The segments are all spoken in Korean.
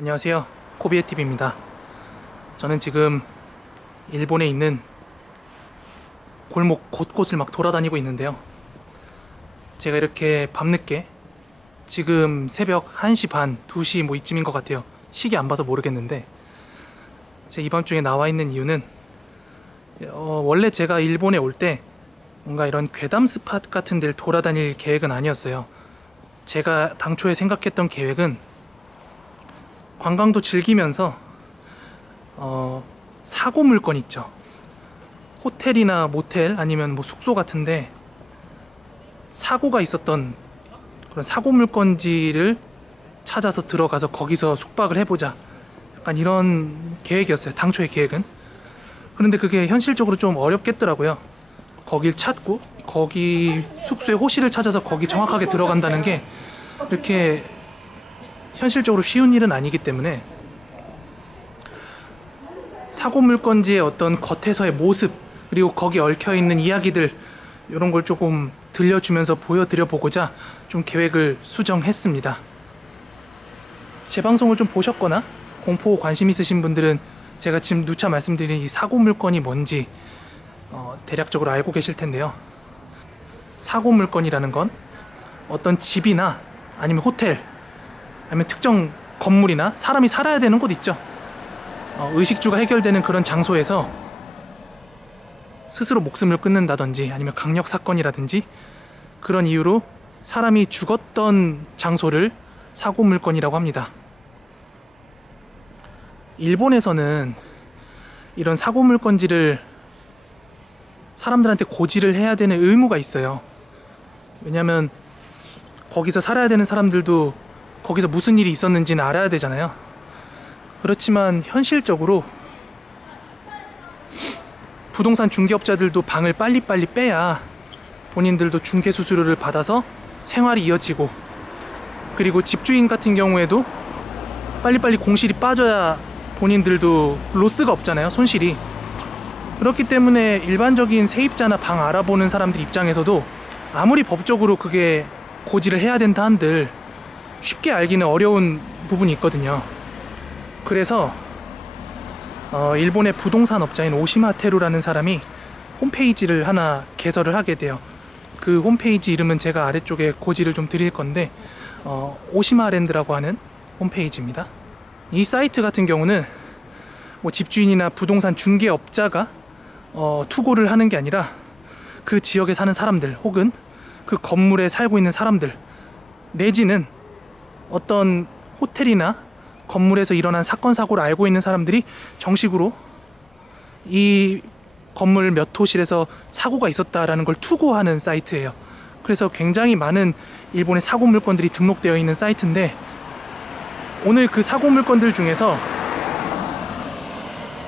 안녕하세요, 코비에TV입니다. 저는 지금 일본에 있는 골목 곳곳을 막 돌아다니고 있는데요. 제가 이렇게 밤늦게 지금 새벽 1시 반, 2시 뭐 이쯤인 것 같아요. 시계 안 봐서 모르겠는데 제가 이 밤중에 나와 있는 이유는 원래 제가 일본에 올 때 뭔가 이런 괴담 스팟 같은 데를 돌아다닐 계획은 아니었어요. 제가 당초에 생각했던 계획은 관광도 즐기면서 사고 물건 있죠. 호텔이나 모텔 아니면 뭐 숙소 같은데 사고가 있었던 그런 사고 물건지를 찾아서 들어가서 거기서 숙박을 해보자, 약간 이런 계획이었어요, 당초의 계획은. 그런데 그게 현실적으로 좀 어렵겠더라고요. 거길 찾고 거기 숙소의 호실을 찾아서 거기 정확하게 들어간다는 게 이렇게 현실적으로 쉬운 일은 아니기 때문에 사고 물건지의 어떤 겉에서의 모습, 그리고 거기 얽혀있는 이야기들, 이런 걸 조금 들려주면서 보여드려 보고자 좀 계획을 수정했습니다. 제 방송을 좀 보셨거나 공포 관심 있으신 분들은 제가 지금 누차 말씀드린 이 사고 물건이 뭔지 대략적으로 알고 계실 텐데요. 사고 물건이라는 건 어떤 집이나 아니면 호텔, 아니면 특정 건물이나 사람이 살아야 되는 곳 있죠. 의식주가 해결되는 그런 장소에서 스스로 목숨을 끊는다든지 아니면 강력 사건이라든지 그런 이유로 사람이 죽었던 장소를 사고 물건이라고 합니다. 일본에서는 이런 사고 물건지를 사람들한테 고지를 해야 되는 의무가 있어요. 왜냐하면 거기서 살아야 되는 사람들도 거기서 무슨 일이 있었는지는 알아야 되잖아요. 그렇지만 현실적으로 부동산 중개업자들도 방을 빨리빨리 빼야 본인들도 중개 수수료를 받아서 생활이 이어지고, 그리고 집주인 같은 경우에도 빨리빨리 공실이 빠져야 본인들도 로스가 없잖아요, 손실이. 그렇기 때문에 일반적인 세입자나 방 알아보는 사람들 입장에서도 아무리 법적으로 그게 고지를 해야 된다 한들 쉽게 알기는 어려운 부분이 있거든요. 그래서 일본의 부동산 업자인 오시마테루라는 사람이 홈페이지를 하나 개설을 하게 돼요. 그 홈페이지 이름은 제가 아래쪽에 고지를 좀 드릴 건데 오시마랜드라고 하는 홈페이지입니다. 이 사이트 같은 경우는 뭐 집주인이나 부동산 중개업자가 투고를 하는 게 아니라 그 지역에 사는 사람들, 혹은 그 건물에 살고 있는 사람들, 내지는 어떤 호텔이나 건물에서 일어난 사건 사고를 알고 있는 사람들이 정식으로 이 건물 몇 호실에서 사고가 있었다라는 걸 투고하는 사이트예요. 그래서 굉장히 많은 일본의 사고 물건들이 등록되어 있는 사이트인데, 오늘 그 사고 물건들 중에서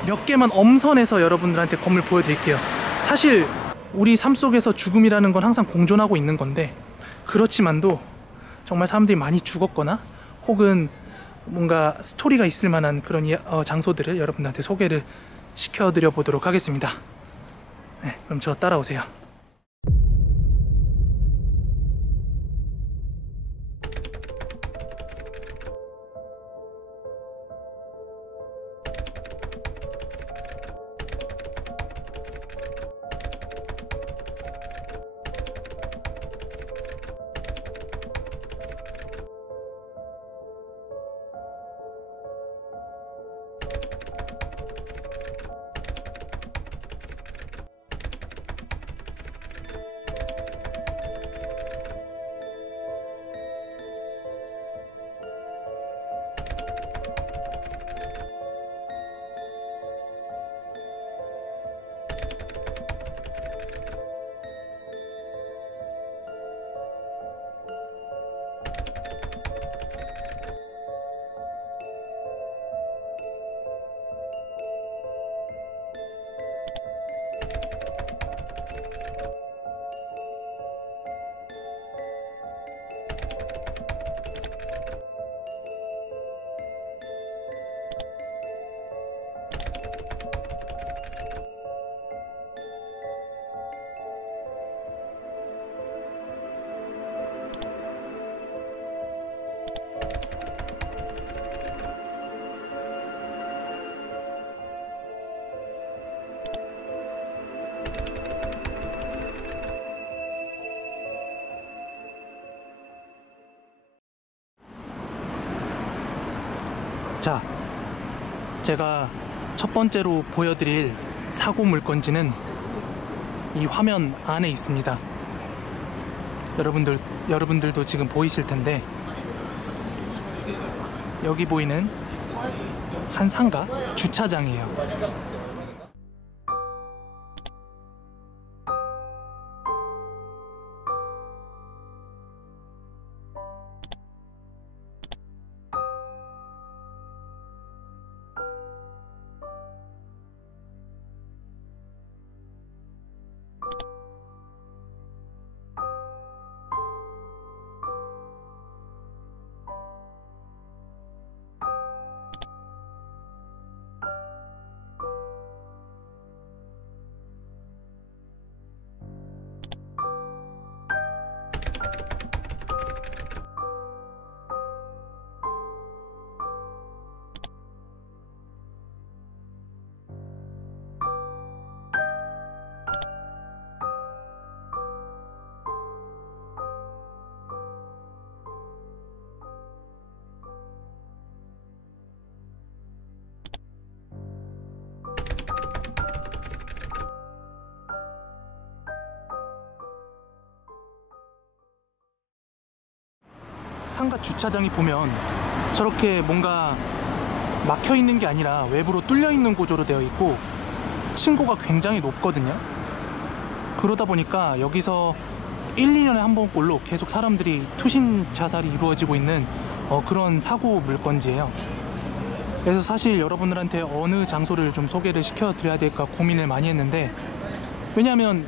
몇 개만 엄선해서 여러분들한테 건물 보여드릴게요. 사실 우리 삶 속에서 죽음이라는 건 항상 공존하고 있는 건데, 그렇지만도 정말 사람들이 많이 죽었거나 혹은 뭔가 스토리가 있을 만한 그런 장소들을 여러분들한테 소개를 시켜드려 보도록 하겠습니다. 네, 그럼 저 따라오세요. 자, 제가 첫 번째로 보여드릴 사고 물건지는 이 화면 안에 있습니다. 여러분들도 지금 보이실 텐데, 여기 보이는 한 상가 주차장이에요. 상가 주차장이 보면 저렇게 뭔가 막혀 있는 게 아니라 외부로 뚫려 있는 구조로 되어 있고 층고가 굉장히 높거든요. 그러다 보니까 여기서 1, 2년에 한 번꼴로 계속 사람들이 투신 자살이 이루어지고 있는 그런 사고 물건지예요. 그래서 사실 여러분들한테 어느 장소를 좀 소개를 시켜드려야 될까 고민을 많이 했는데, 왜냐하면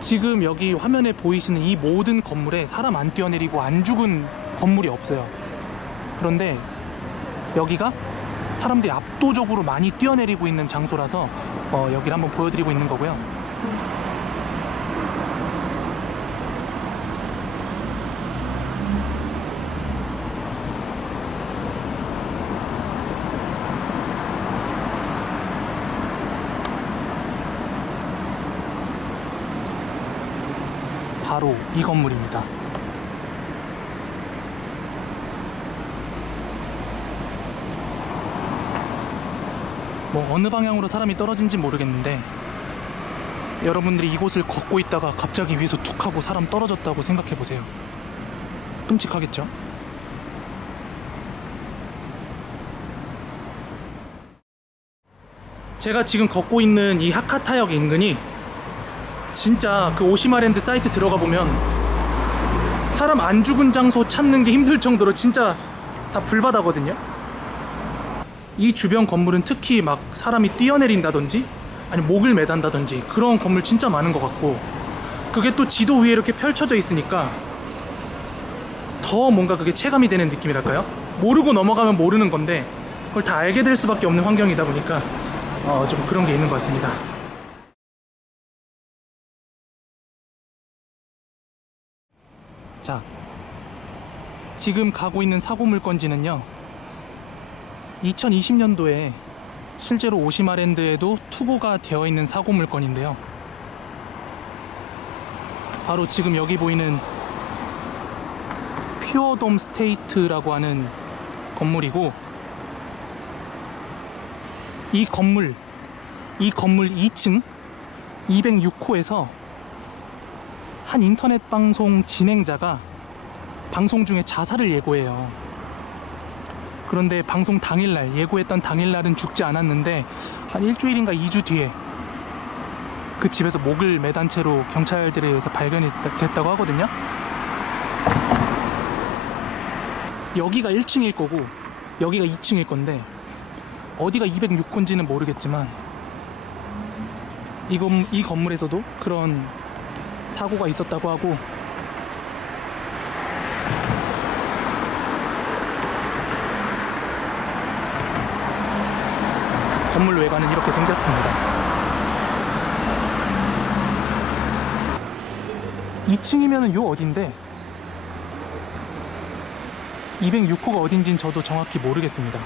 지금 여기 화면에 보이시는 이 모든 건물에 사람 안 뛰어내리고 안 죽은 건물이 없어요. 그런데 여기가 사람들이 압도적으로 많이 뛰어내리고 있는 장소라서 여기를 한번 보여드리고 있는 거고요. 바로 이 건물입니다. 뭐 어느 방향으로 사람이 떨어진지 모르겠는데, 여러분들이 이곳을 걷고 있다가 갑자기 위에서 툭 하고 사람 떨어졌다고 생각해 보세요. 끔찍하겠죠? 제가 지금 걷고 있는 이 하카타역 인근이 진짜 그 오시마랜드 사이트 들어가 보면 사람 안 죽은 장소 찾는 게 힘들 정도로 진짜 다 불바다거든요. 이 주변 건물은 특히 막 사람이 뛰어내린다든지 아니 목을 매단다든지 그런 건물 진짜 많은 것 같고, 그게 또 지도 위에 이렇게 펼쳐져 있으니까 더 뭔가 그게 체감이 되는 느낌이랄까요? 모르고 넘어가면 모르는 건데 그걸 다 알게 될 수밖에 없는 환경이다 보니까 좀 그런 게 있는 것 같습니다. 자, 지금 가고 있는 사고 물건지는요, 2020년도에 실제로 오시마랜드에도 투고가 되어 있는 사고 물건인데요, 바로 지금 여기 보이는 퓨어돔 스테이트라고 하는 건물이고, 이 건물 2층 206호에서 한 인터넷 방송 진행자가 방송 중에 자살을 예고해요. 그런데 방송 당일날, 예고했던 당일날은 죽지 않았는데 한 일주일인가 2주 뒤에 그 집에서 목을 매단 채로 경찰들에 의해서 발견이 됐다고 하거든요. 여기가 1층일 거고 여기가 2층일 건데 어디가 206호인지는 모르겠지만 이 건물에서도 그런 사고가 있었다고 하고, 건물 외관은 이렇게 생겼습니다. 2층이면은 요 어딘데 206호가 어딘진 저도 정확히 모르겠습니다.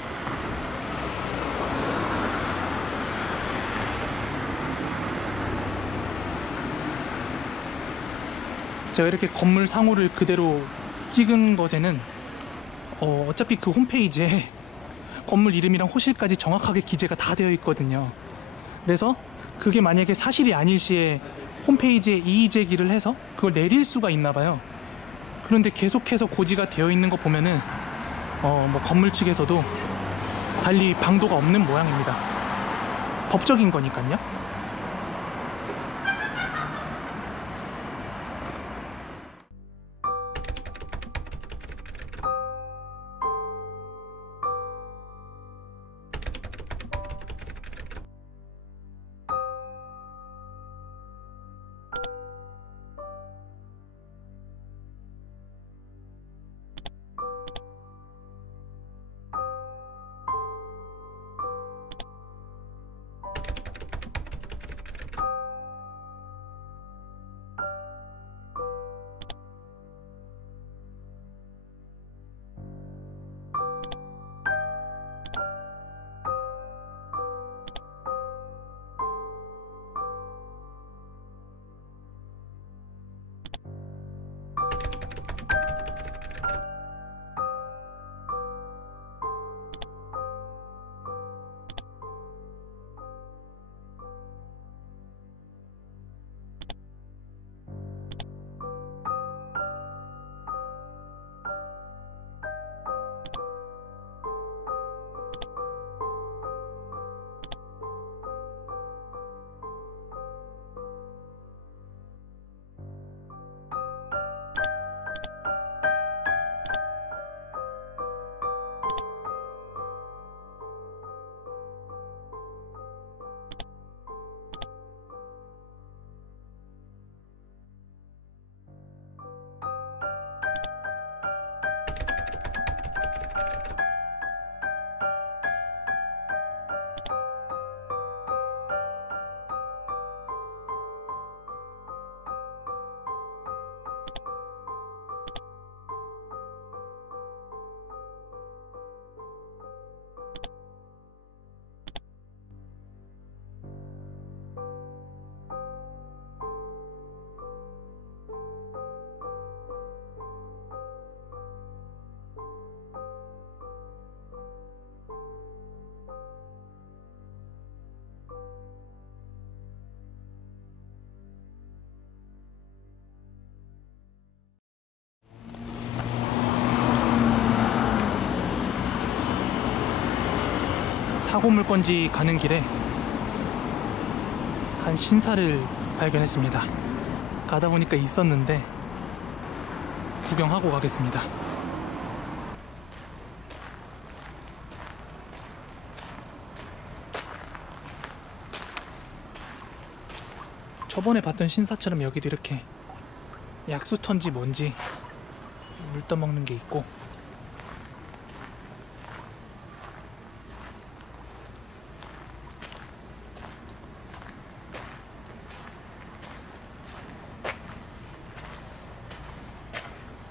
제가 이렇게 건물 상호를 그대로 찍은 것에는 어차피 그 홈페이지에 건물 이름이랑 호실까지 정확하게 기재가 다 되어 있거든요. 그래서 그게 만약에 사실이 아닐 시에 홈페이지에 이의 제기를 해서 그걸 내릴 수가 있나 봐요. 그런데 계속해서 고지가 되어 있는 거 보면은 뭐 건물 측에서도 달리 방도가 없는 모양입니다. 법적인 거니까요. 사고 물건지 가는 길에 한 신사를 발견했습니다. 가다 보니까 있었는데 구경하고 가겠습니다. 저번에 봤던 신사처럼 여기도 이렇게 약수터인지 뭔지 물 떠먹는 게 있고,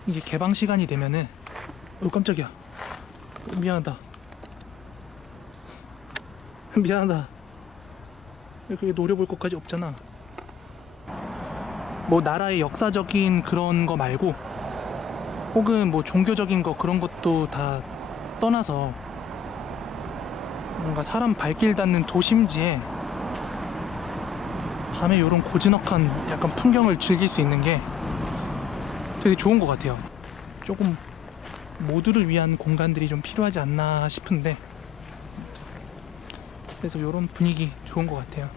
이게 개방 시간이 되면은 깜짝이야, 미안하다 미안하다, 그게 노려볼 것까지 없잖아. 뭐 나라의 역사적인 그런 거 말고 혹은 뭐 종교적인 거 그런 것도 다 떠나서 뭔가 사람 발길 닿는 도심지에 밤에 이런 고즈넉한 약간 풍경을 즐길 수 있는 게 되게 좋은 것 같아요. 조금 모두를 위한 공간들이 좀 필요하지 않나 싶은데, 그래서 이런 분위기 좋은 것 같아요.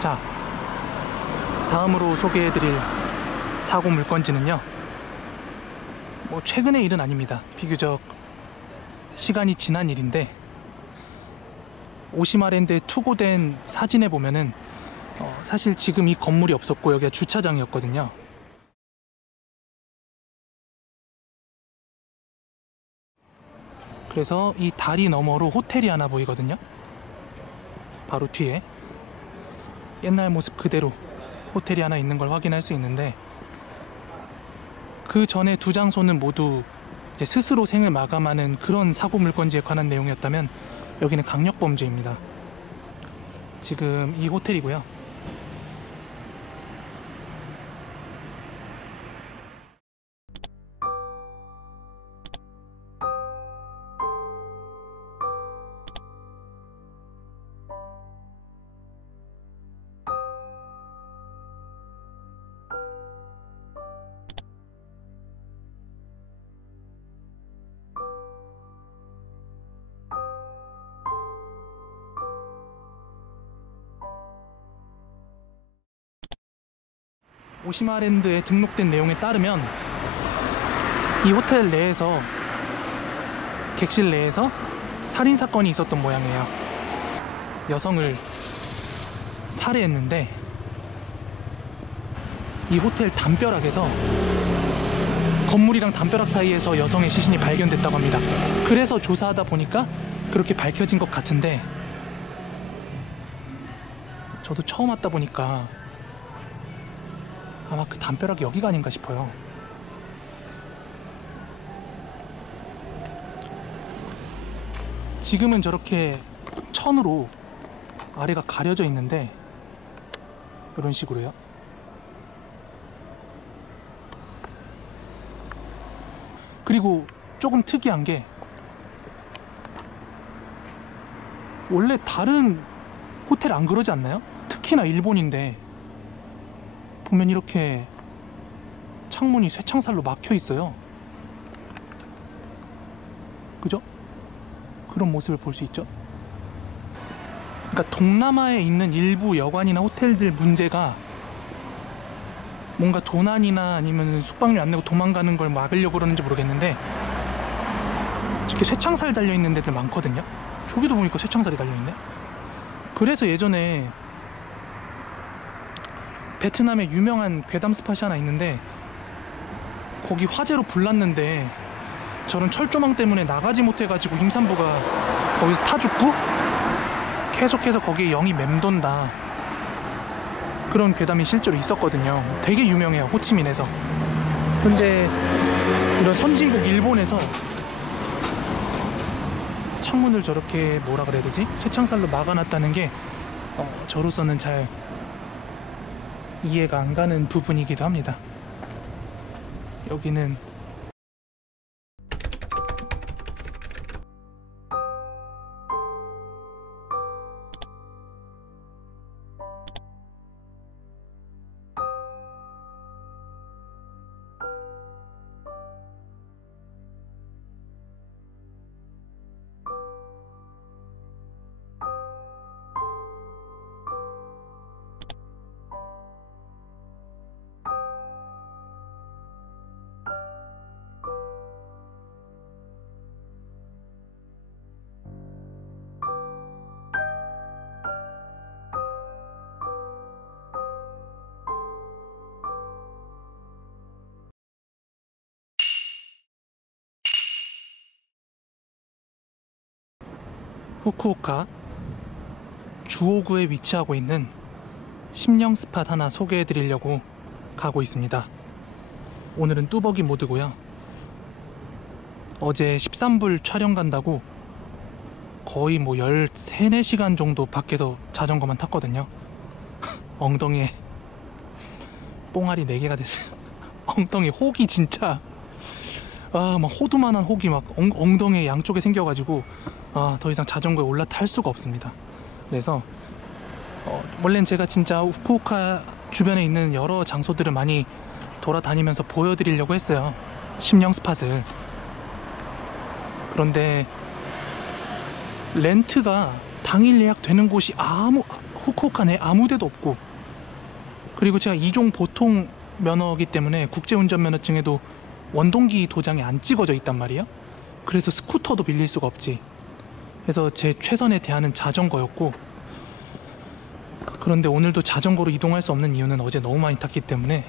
자, 다음으로 소개해드릴 사고 물건지는요, 뭐 최근의 일은 아닙니다. 비교적 시간이 지난 일인데, 오시마랜드에 투고된 사진에 보면은 사실 지금 이 건물이 없었고 여기가 주차장이었거든요. 그래서 이 다리 너머로 호텔이 하나 보이거든요. 바로 뒤에 옛날 모습 그대로 호텔이 하나 있는 걸 확인할 수 있는데, 그 전에 두 장소는 모두 이제 스스로 생을 마감하는 그런 사고 물건지에 관한 내용이었다면 여기는 강력범죄입니다. 지금 이 호텔이고요. 오시마랜드에 등록된 내용에 따르면 이 호텔 내에서, 객실 내에서 살인사건이 있었던 모양이에요. 여성을 살해했는데 이 호텔 담벼락에서, 건물이랑 담벼락 사이에서 여성의 시신이 발견됐다고 합니다. 그래서 조사하다 보니까 그렇게 밝혀진 것 같은데, 저도 처음 왔다 보니까 아마 그 담벼락이 여기가 아닌가 싶어요. 지금은 저렇게 천으로 아래가 가려져 있는데, 이런 식으로요. 그리고 조금 특이한 게, 원래 다른 호텔 안 그러지 않나요? 특히나 일본인데 보면 이렇게 창문이 쇠창살로 막혀 있어요. 그죠? 그런 모습을 볼 수 있죠. 그러니까 동남아에 있는 일부 여관이나 호텔들 문제가 뭔가 도난이나 아니면 숙박료 안 내고 도망가는 걸 막으려고 그러는지 모르겠는데, 이렇게 쇠창살 달려있는 데들 많거든요. 저기도 보니까 쇠창살이 달려있네. 그래서 예전에 베트남에 유명한 괴담 스팟이 하나 있는데, 거기 화재로 불났는데 저런 철조망 때문에 나가지 못해가지고 임산부가 거기서 타 죽고 계속해서 거기에 영이 맴돈다, 그런 괴담이 실제로 있었거든요. 되게 유명해요, 호치민에서. 근데 이런 선진국 일본에서 창문을 저렇게 뭐라 그래야 되지? 쇠창살로 막아놨다는 게 저로서는 잘 이해가 안 가는 부분이기도 합니다. 여기는 후쿠오카 주오구에 위치하고 있는 심령 스팟 하나 소개해 드리려고 가고 있습니다. 오늘은 뚜벅이 모드고요. 어제 13불 촬영 간다고 거의 뭐 13, 4시간 정도 밖에서 자전거만 탔거든요. 엉덩이에 뽕알이 4개가 됐어요. 엉덩이 혹이 진짜 막 호두만한 혹이 막 엉덩이 양쪽에 생겨가지고 더 이상 자전거에 올라탈 수가 없습니다. 그래서 원래는 제가 진짜 후쿠오카 주변에 있는 여러 장소들을 많이 돌아다니면서 보여드리려고 했어요, 심령 스팟을. 그런데 렌트가 당일 예약되는 곳이 후쿠오카 내 아무 데도 없고, 그리고 제가 2종 보통 면허이기 때문에 국제운전면허증에도 원동기 도장이 안 찍어져 있단 말이에요. 그래서 스쿠터도 빌릴 수가 없지. 그래서 제 최선의 대안은 자전거였고, 그런데 오늘도 자전거로 이동할 수 없는 이유는 어제 너무 많이 탔기 때문에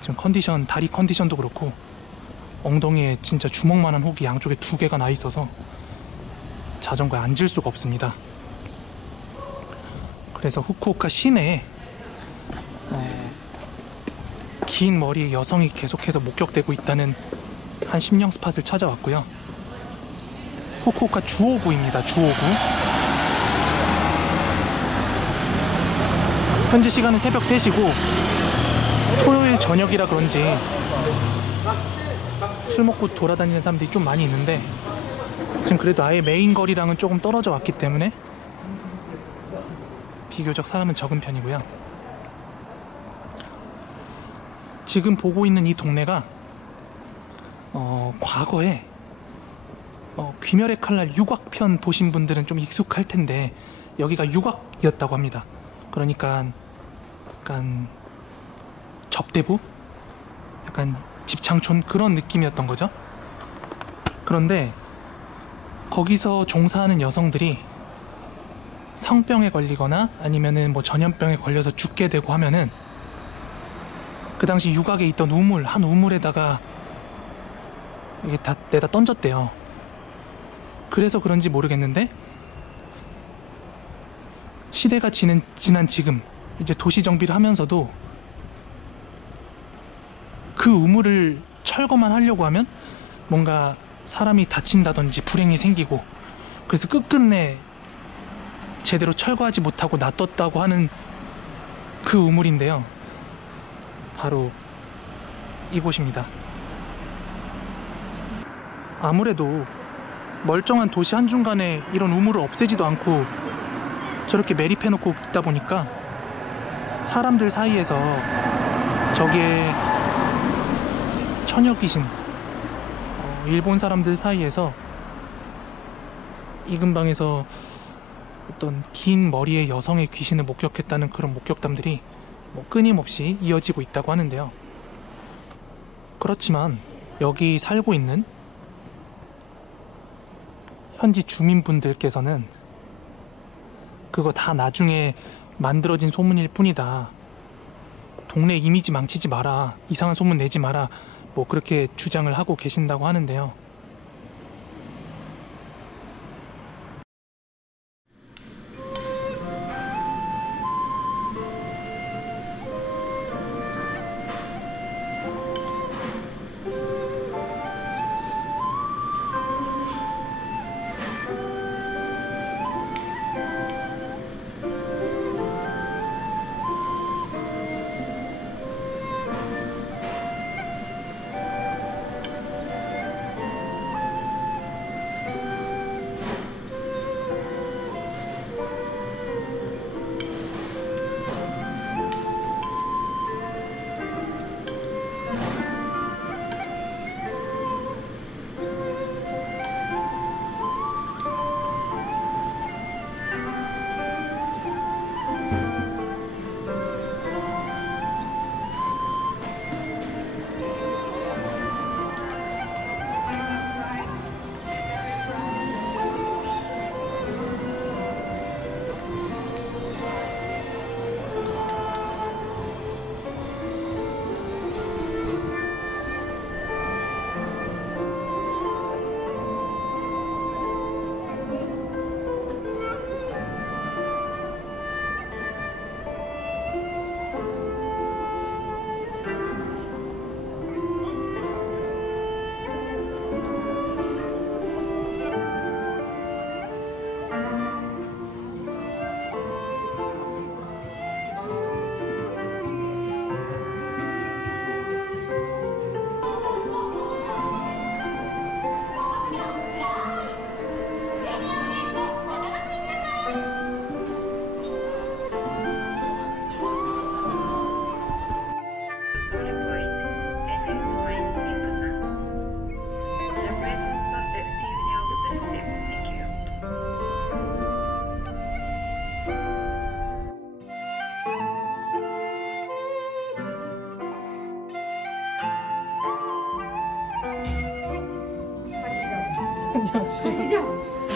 지금 다리 컨디션도 그렇고 엉덩이에 진짜 주먹만한 혹이 양쪽에 2개가 나 있어서 자전거에 앉을 수가 없습니다. 그래서 후쿠오카 시내에 긴 머리의 여성이 계속해서 목격되고 있다는 한 심령 스팟을 찾아왔고요. 후쿠오카 주오구입니다. 주오구. 현재 시간은 새벽 3시고 토요일 저녁이라 그런지 술 먹고 돌아다니는 사람들이 좀 많이 있는데, 지금 그래도 아예 메인 거리랑은 조금 떨어져 왔기 때문에 비교적 사람은 적은 편이고요. 지금 보고 있는 이 동네가 과거에 귀멸의 칼날 유곽편 보신 분들은 좀 익숙할 텐데, 여기가 유곽이었다고 합니다. 그러니까 약간 접대부? 약간 집창촌 그런 느낌이었던 거죠. 그런데 거기서 종사하는 여성들이 성병에 걸리거나 아니면은 뭐 전염병에 걸려서 죽게 되고 하면은 그 당시 유곽에 있던 우물, 한 우물에다가 이게 다 내다 던졌대요. 그래서 그런지 모르겠는데 시대가 지난 지금 이제 도시 정비를 하면서도 그 우물을 철거만 하려고 하면 뭔가 사람이 다친다든지 불행이 생기고, 그래서 끝끝내 제대로 철거하지 못하고 놔뒀다고 하는 그 우물인데요. 바로 이곳입니다. 아무래도 멀쩡한 도시 한중간에 이런 우물을 없애지도 않고 저렇게 매립해놓고 있다 보니까 사람들 사이에서 저기에 처녀 귀신, 일본 사람들 사이에서 이 근방에서 어떤 긴 머리의 여성의 귀신을 목격했다는 그런 목격담들이 끊임없이 이어지고 있다고 하는데요. 그렇지만 여기 살고 있는 현지 주민분들께서는 그거 다 나중에 만들어진 소문일 뿐이다, 동네 이미지 망치지 마라, 이상한 소문 내지 마라, 뭐 그렇게 주장을 하고 계신다고 하는데요.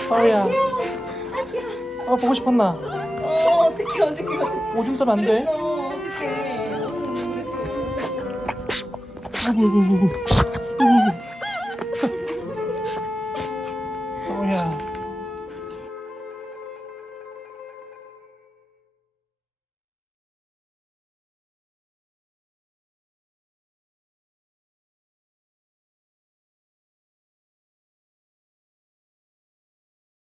아우야. 보고 싶었나? 어떡해. 오줌 싸면 안 돼. 어떡해. 아이고.